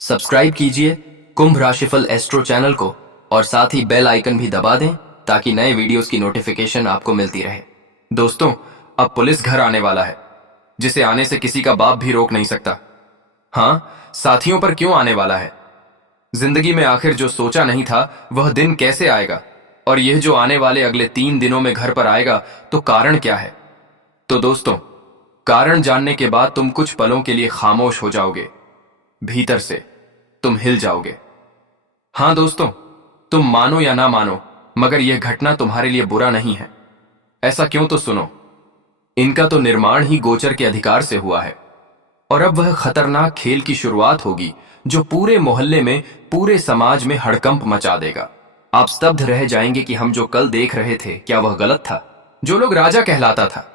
Subscribe कीजिए कुंभ राशिफल astro channel को और साथ ही बेल आइकन भी दबा दें ताकि नए वीडियोस की नोटिफिकेशन आपको मिलती रहे। दोस्तों, अब पुलिस घर आने वाला है, जिसे आने से किसी का बाप भी रोक नहीं सकता। हाँ, साथियों पर क्यों आने वाला है? जिंदगी में आखिर जो सोचा नहीं था वह दिन कैसे आएगा, और यह जो आने वाले अगले 3 दिनों में घर पर आएगा तो कारण क्या है? तो दोस्तों, कारण जानने के बाद तुम कुछ पलों के लिए खामोश हो जाओगे, भीतर से तुम हिल जाओगे। हां दोस्तों, तुम मानो या ना मानो, मगर यह घटना तुम्हारे लिए बुरा नहीं है। ऐसा क्यों? तो सुनो। इनका तो निर्माण ही गोचर के अधिकार से हुआ है, और अब वह खतरनाक खेल की शुरुआत होगी जो पूरे मोहल्ले में, पूरे समाज में हड़कंप मचा देगा। आप स्तब्ध रह जाएंगे कि हम जो कल देख रहे थे, क्या वह गलत था? जो लोग राजा कहलाता था,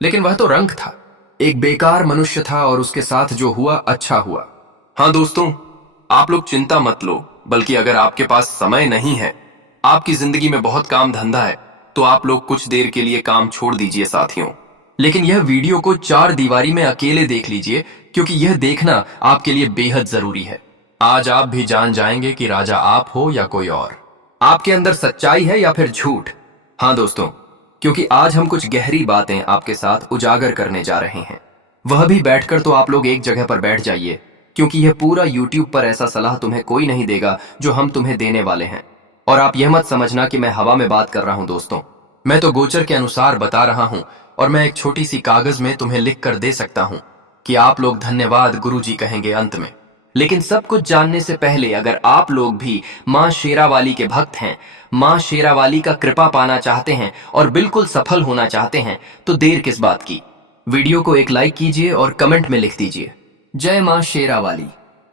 लेकिन वह तो रंक था, एक बेकार मनुष्य था, और उसके साथ जो हुआ अच्छा हुआ। हां दोस्तों, आप लोग चिंता मत लो, बल्कि अगर आपके पास समय नहीं है, आपकी जिंदगी में बहुत काम धंधा है, तो आप लोग कुछ देर के लिए काम छोड़ दीजिए साथियों। लेकिन यह वीडियो को 4 दीवारी में अकेले देख लीजिए, क्योंकि यह देखना आपके लिए बेहद जरूरी है। आज आप भी जान जाएंगे कि राजा आप हो या कोई और, आपके अंदर सच्चाई है या फिर झूठ। हाँ दोस्तों, क्योंकि आज हम कुछ गहरी बातें आपके साथ उजागर करने जा रहे हैं। वह भी बैठकर तो आप लोग एक जगह पर बैठ जाइए, क्योंकि यह पूरा YouTube पर ऐसा सलाह तुम्हें कोई नहीं देगा जो हम तुम्हें देने वाले हैं। और आप यह मत समझना कि मैं हवा में बात कर रहा हूं दोस्तों, मैं तो गोचर के अनुसार बता रहा हूं, और मैं एक छोटी सी कागज में तुम्हें लिख कर दे सकता हूं कि आप लोग धन्यवाद गुरुजी कहेंगे अंत में। लेकिन सब कुछ जानने से पहले अगर आप लोग भी मां शेरावाली के भक्त हैं, मां शेरावाली का कृपा पाना चाहते हैं और बिल्कुल सफल होना चाहते हैं, तो देर किस बात की? वीडियो को एक लाइक कीजिए और कमेंट में लिख दीजिए, जय मां शेरावाली।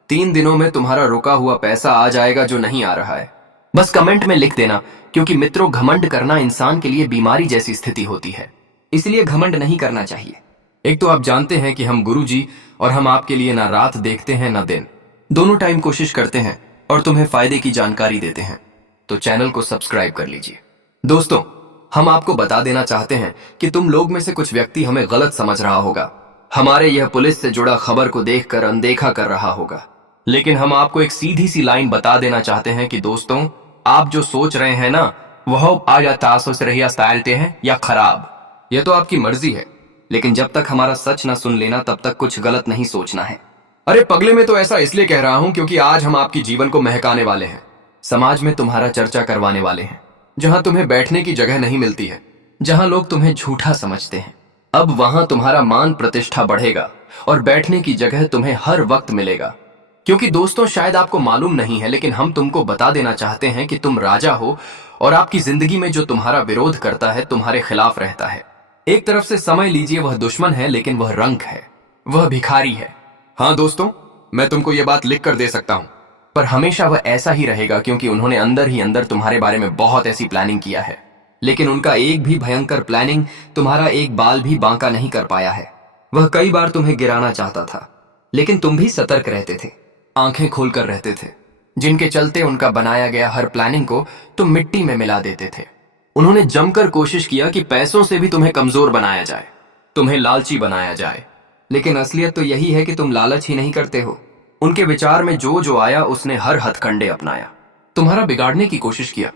3 दिनों में तुम्हारा रुका हुआ पैसा आ जाएगा जो नहीं आ रहा है। बस कमेंट में लिख देना, क्योंकि मित्रों, घमंड करना इंसान के लिए बीमारी जैसी स्थिति होती है, इसलिए घमंड नहीं करना चाहिए। एक तो आप जानते हैं कि हम गुरुजी, और हम आपके लिए ना रात देखते हैं ना दिन, दोनों टाइम कोशिश करते हैं और तुम्हें फायदे की जानकारी देते हैं। तो चैनल को सब्सक्राइब कर लीजिए। दोस्तों, हम आपको बता देना चाहते हैं कि तुम लोग में से कुछ व्यक्ति हमें गलत समझ रहा होगा, हमारे यह पुलिस से जुड़ा खबर को देखकर अनदेखा कर रहा होगा। लेकिन हम आपको एक सीधी सी लाइन बता देना चाहते हैं कि दोस्तों, आप जो सोच रहे हैं ना, वह आ या तासो से रहिया स्टाइलते हैं या खराब, यह तो आपकी मर्जी है, लेकिन जब तक हमारा सच ना सुन लेना तब तक कुछ गलत नहीं सोचना है। अरे पगले, में तो ऐसा इसलिए कह रहा हूं क्योंकि आज हम आपकी जीवन को महकाने वाले हैं, समाज में तुम्हारा चर्चा करवाने वाले हैं। जहां तुम्हें बैठने की जगह नहीं मिलती है, जहां लोग तुम्हें झूठा समझते हैं, अब वहां तुम्हारा मान प्रतिष्ठा बढ़ेगा और बैठने की जगह तुम्हें हर वक्त मिलेगा। क्योंकि दोस्तों, शायद आपको मालूम नहीं है, लेकिन हम तुमको बता देना चाहते हैं कि तुम राजा हो, और आपकी जिंदगी में जो तुम्हारा विरोध करता है, तुम्हारे खिलाफ रहता है, एक तरफ से समझ लीजिए वह दुश्मन है, लेकिन वह रंक है, वह भिखारी है। हाँ दोस्तों, मैं तुमको यह बात लिख कर दे सकता हूं, पर हमेशा वह ऐसा ही रहेगा, क्योंकि उन्होंने अंदर ही अंदर तुम्हारे बारे में बहुत ऐसी प्लानिंग किया है, लेकिन उनका एक भी भयंकर प्लानिंग तुम्हारा एक बाल भी बांका नहीं कर पाया है। वह कई बार तुम्हें गिराना चाहता था, लेकिन तुम भी सतर्क रहते थे, आंखें खोलकर रहते थे, जिनके चलते उनका बनाया गया हर प्लानिंग को तुम मिट्टी में मिला देते थे। उन्होंने जमकर कोशिश किया कि पैसों से भी तुम्हें कमजोर बनाया जाए, तुम्हें लालची बनाया जाए, लेकिन असलियत तो यही है कि तुम लालच ही नहीं करते हो। उनके विचार में जो जो आया उसने हर हथकंडे अपनाया, तुम्हारा बिगाड़ने की कोशिश किया,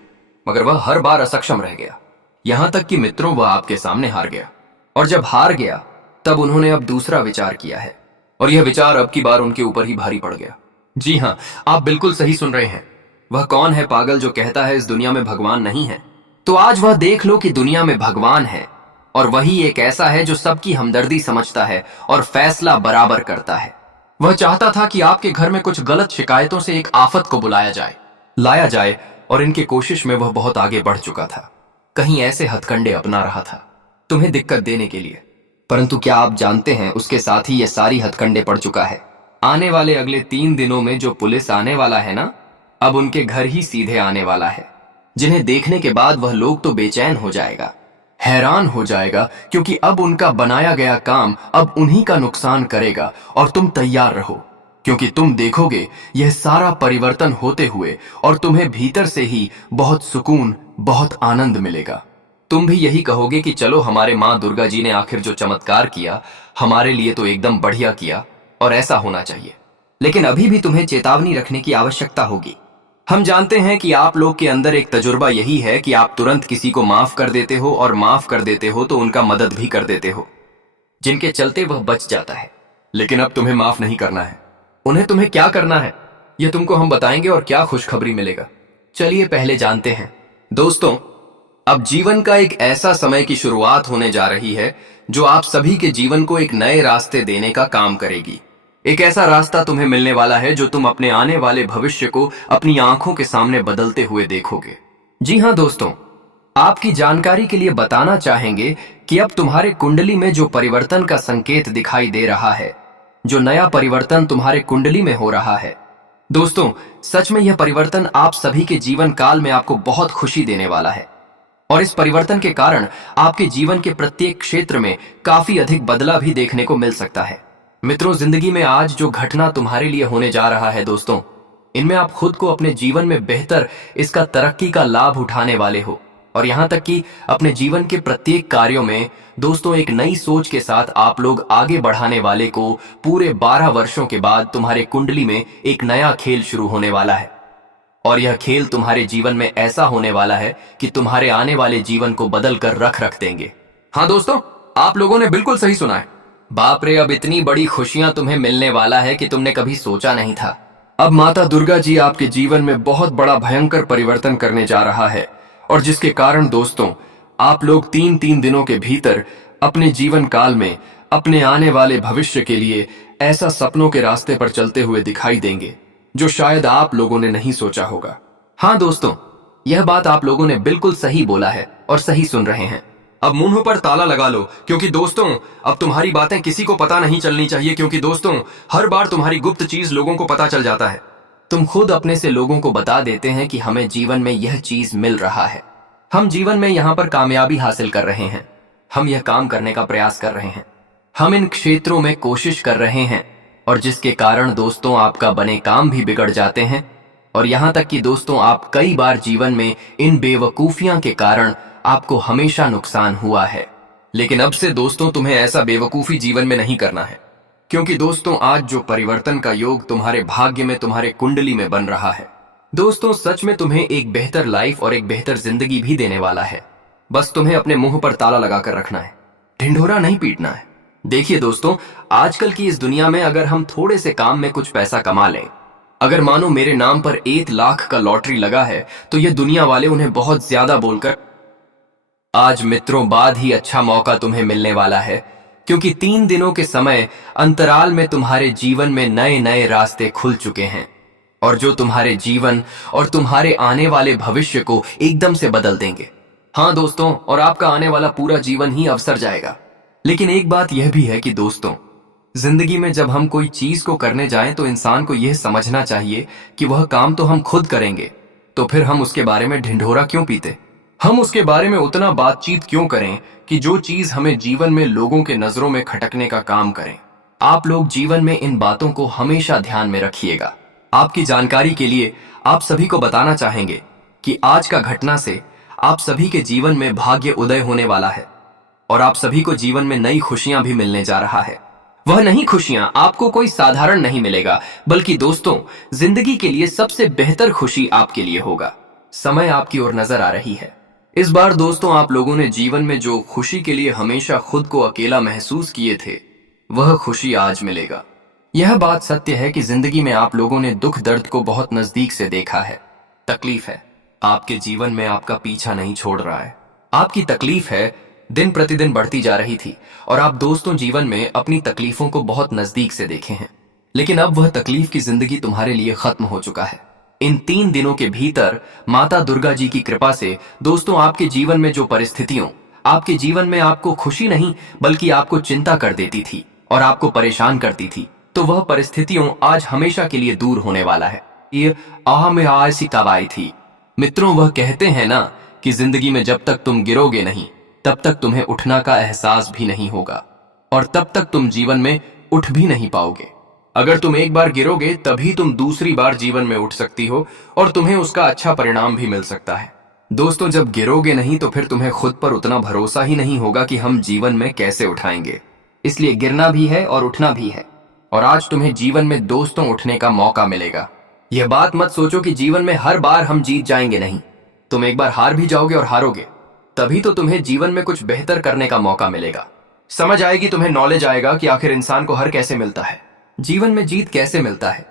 मगर वह हर बार असक्षम रह गया। यहां तक कि मित्रों, वह आपके सामने हार गया, और जब हार गया तब उन्होंने अब दूसरा विचार किया है, और यह विचार अब की बार उनके ऊपर ही भारी पड़ गया। जी हां, आप बिल्कुल सही सुन रहे हैं। वह कौन है पागल जो कहता है इस दुनिया में भगवान नहीं है? तो आज वह देख लो कि दुनिया में भगवान है, और वही एक ऐसा है जो सबकी हमदर्दी समझता है और फैसला बराबर करता है। वह चाहता था कि आपके घर में कुछ गलत शिकायतों से एक आफत को लाया जाए, और इनकी कोशिश में वह बहुत आगे बढ़ चुका था। कहीं ऐसे हथकंडे अपना रहा था तुम्हें दिक्कत देने के लिए, परंतु क्या आप जानते हैं, उसके साथ ही यह सारी हथकंडे पड़ चुका है। आने वाले अगले 3 दिनों में जो पुलिस आने वाला है ना, अब उनके घर ही सीधे आने वाला है, जिन्हें देखने के बाद वह लोग तो बेचैन हो जाएगा, हैरान हो जाएगा, क्योंकि अब उनका बनाया गया काम अब उन्हीं का नुकसान करेगा। और तुम तैयार रहो, क्योंकि तुम देखोगे यह सारा परिवर्तन होते हुए, और तुम्हें भीतर से ही बहुत सुकून, बहुत आनंद मिलेगा। तुम भी यही कहोगे कि चलो, हमारे मां दुर्गा जी ने आखिर जो चमत्कार किया हमारे लिए तो एकदम बढ़िया किया, और ऐसा होना चाहिए। लेकिन अभी भी तुम्हें चेतावनी रखने की आवश्यकता होगी। हम जानते हैं कि आप लोग के अंदर एक तजुर्बा यही है कि आप तुरंत किसी को माफ कर देते हो, और माफ कर देते हो तो उनका मदद भी कर देते हो, जिनके चलते वह बच जाता है। लेकिन अब तुम्हें माफ नहीं करना है। उन्हें तुम्हें क्या करना है यह तुमको हम बताएंगे, और क्या खुशखबरी मिलेगा। चलिए पहले जानते हैं। दोस्तों, अब जीवन का एक ऐसा समय की शुरुआत होने जा रही है जो आप सभी के जीवन को एक नए रास्ते देने का काम करेगी। एक ऐसा रास्ता तुम्हें मिलने वाला है जो तुम अपने आने वाले भविष्य को अपनी आंखों के सामने बदलते हुए देखोगे। जी हां दोस्तों, आपकी जानकारी के लिए बताना चाहेंगे कि अब तुम्हारे कुंडली में जो परिवर्तन का संकेत दिखाई दे रहा है, जो नया परिवर्तन तुम्हारे कुंडली में हो रहा है, दोस्तों सच में यह परिवर्तन आप सभी के जीवन काल में आपको बहुत खुशी देने वाला है। और इस परिवर्तन के कारण आपके जीवन के प्रत्येक क्षेत्र में काफी अधिक बदलाव भी देखने को मिल सकता है। मित्रों, जिंदगी में आज जो घटना तुम्हारे लिए होने जा रहा है दोस्तों, इनमें आप खुद को अपने जीवन में बेहतर इसका तरक्की का लाभ उठाने वाले हो, और यहां तक कि अपने जीवन के प्रत्येक कार्यों में दोस्तों एक नई सोच के साथ आप लोग आगे बढ़ाने वाले को पूरे 12 वर्षों के बाद तुम्हारे कुंडली में एक नया खेल शुरू होने वाला है। और यह खेल तुम्हारे जीवन में ऐसा होने वाला है कि तुम्हारे आने वाले जीवन को बदल कर रख देंगे। हाँ दोस्तों, आप लोगों ने बिल्कुल सही सुना है। बाप रे, अब इतनी बड़ी खुशियां तुम्हें मिलने वाला है कि तुमने कभी सोचा नहीं था। अब माता दुर्गा जी आपके जीवन में बहुत बड़ा भयंकर परिवर्तन करने जा रहा है, और जिसके कारण दोस्तों आप लोग 3 दिनों के भीतर अपने जीवन काल में अपने आने वाले भविष्य के लिए ऐसा सपनों के रास्ते पर चलते हुए दिखाई देंगे जो शायद आप लोगों ने नहीं सोचा होगा। हाँ दोस्तों, यह बात आप लोगों ने बिल्कुल सही बोला है और सही सुन रहे हैं। अब मुंह पर ताला लगा लो, क्योंकि दोस्तों अब तुम्हारी बातें किसी को पता नहीं चलनी चाहिए, क्योंकि दोस्तों हर बार तुम्हारी गुप्त चीज लोगों को पता चल जाता है। तुम खुद अपने से लोगों को बता देते हैं कि हमें जीवन में यह चीज मिल रहा है, हम जीवन में यहाँ पर कामयाबी हासिल कर रहे हैं, हम यह काम करने का प्रयास कर रहे हैं, हम इन क्षेत्रों में कोशिश कर रहे हैं, और जिसके कारण दोस्तों आपका बने काम भी बिगड़ जाते हैं। और यहां तक कि दोस्तों आप कई बार जीवन में इन बेवकूफियां के कारण आपको हमेशा नुकसान हुआ है। लेकिन अब से दोस्तों तुम्हें ऐसा बेवकूफी जीवन में नहीं करना है, क्योंकि दोस्तों आज जो परिवर्तन का योग तुम्हारे भाग्य में, तुम्हारे कुंडली में बन रहा है, दोस्तों सच में तुम्हें एक बेहतर लाइफ और एक बेहतर जिंदगी भी देने वाला है। बस तुम्हें अपने मुंह पर ताला लगाकर रखना है, ढिंढोरा नहीं पीटना है। देखिए दोस्तों, आजकल की इस दुनिया में अगर हम थोड़े से काम में कुछ पैसा कमा लें, अगर मानो मेरे नाम पर 1 लाख का लॉटरी लगा है, तो ये दुनिया वाले उन्हें बहुत ज्यादा बोलकर आज मित्रों बाद ही अच्छा मौका तुम्हें मिलने वाला है, क्योंकि 3 दिनों के समय अंतराल में तुम्हारे जीवन में नए नए रास्ते खुल चुके हैं, और जो तुम्हारे जीवन और तुम्हारे आने वाले भविष्य को एकदम से बदल देंगे। हाँ दोस्तों, और आपका आने वाला पूरा जीवन ही अवसर जाएगा। लेकिन एक बात यह भी है कि दोस्तों जिंदगी में जब हम कोई चीज को करने जाएं तो इंसान को यह समझना चाहिए कि वह काम तो हम खुद करेंगे, तो फिर हम उसके बारे में ढिंढोरा क्यों पीते, हम उसके बारे में उतना बातचीत क्यों करें कि जो चीज हमें जीवन में लोगों के नजरों में खटकने का काम करें। आप लोग जीवन में इन बातों को हमेशा ध्यान में रखिएगा। आपकी जानकारी के लिए आप सभी को बताना चाहेंगे कि आज का घटना से आप सभी के जीवन में भाग्य उदय होने वाला है, और आप सभी को जीवन में नई खुशियां भी मिलने जा रहा है। वह नई खुशियां आपको कोई साधारण नहीं मिलेगा, बल्कि दोस्तों जिंदगी के लिए सबसे बेहतर खुशी आपके लिए होगा। समय आपकी ओर नजर आ रही है। इस बार दोस्तों आप लोगों ने जीवन में जो खुशी के लिए हमेशा खुद को अकेला महसूस किए थे, वह खुशी आज मिलेगा। यह बात सत्य है कि जिंदगी में आप लोगों ने दुख दर्द को बहुत नजदीक से देखा है। तकलीफ है, आपके जीवन में आपका पीछा नहीं छोड़ रहा है। आपकी तकलीफ है दिन प्रतिदिन बढ़ती जा रही थी, और आप दोस्तों जीवन में अपनी तकलीफों को बहुत नजदीक से देखे हैं। लेकिन अब वह तकलीफ की जिंदगी तुम्हारे लिए खत्म हो चुका है। इन 3 दिनों के भीतर माता दुर्गा जी की कृपा से दोस्तों आपके जीवन में जो परिस्थितियों आपके जीवन में आपको खुशी नहीं बल्कि आपको चिंता कर देती थी और आपको परेशान करती थी, तो वह परिस्थितियों आज हमेशा के लिए दूर होने वाला है। ये आह में आयसी कवाई थी। मित्रों, वह कहते हैं ना कि जिंदगी में जब तक तुम गिरोगे नहीं तब तक तुम्हें उठना का एहसास भी नहीं होगा, और तब तक तुम जीवन में उठ भी नहीं पाओगे। अगर तुम एक बार गिरोगे तभी तुम दूसरी बार जीवन में उठ सकती हो, और तुम्हें उसका अच्छा परिणाम भी मिल सकता है। दोस्तों, जब गिरोगे नहीं तो फिर तुम्हें खुद पर उतना भरोसा ही नहीं होगा कि हम जीवन में कैसे उठाएंगे। इसलिए गिरना भी है और उठना भी है, और आज तुम्हें जीवन में दोस्तों उठने का मौका मिलेगा। यह बात मत सोचो कि जीवन में हर बार हम जीत जाएंगे, नहीं। तुम एक बार हार भी जाओगे और हारोगे, तभी तो तुम्हें जीवन में कुछ बेहतर करने का मौका मिलेगा। समझ आएगी तुम्हें, नॉलेज आएगा कि आखिर इंसान को हर कैसे मिलता है, जीवन में जीत कैसे मिलता है।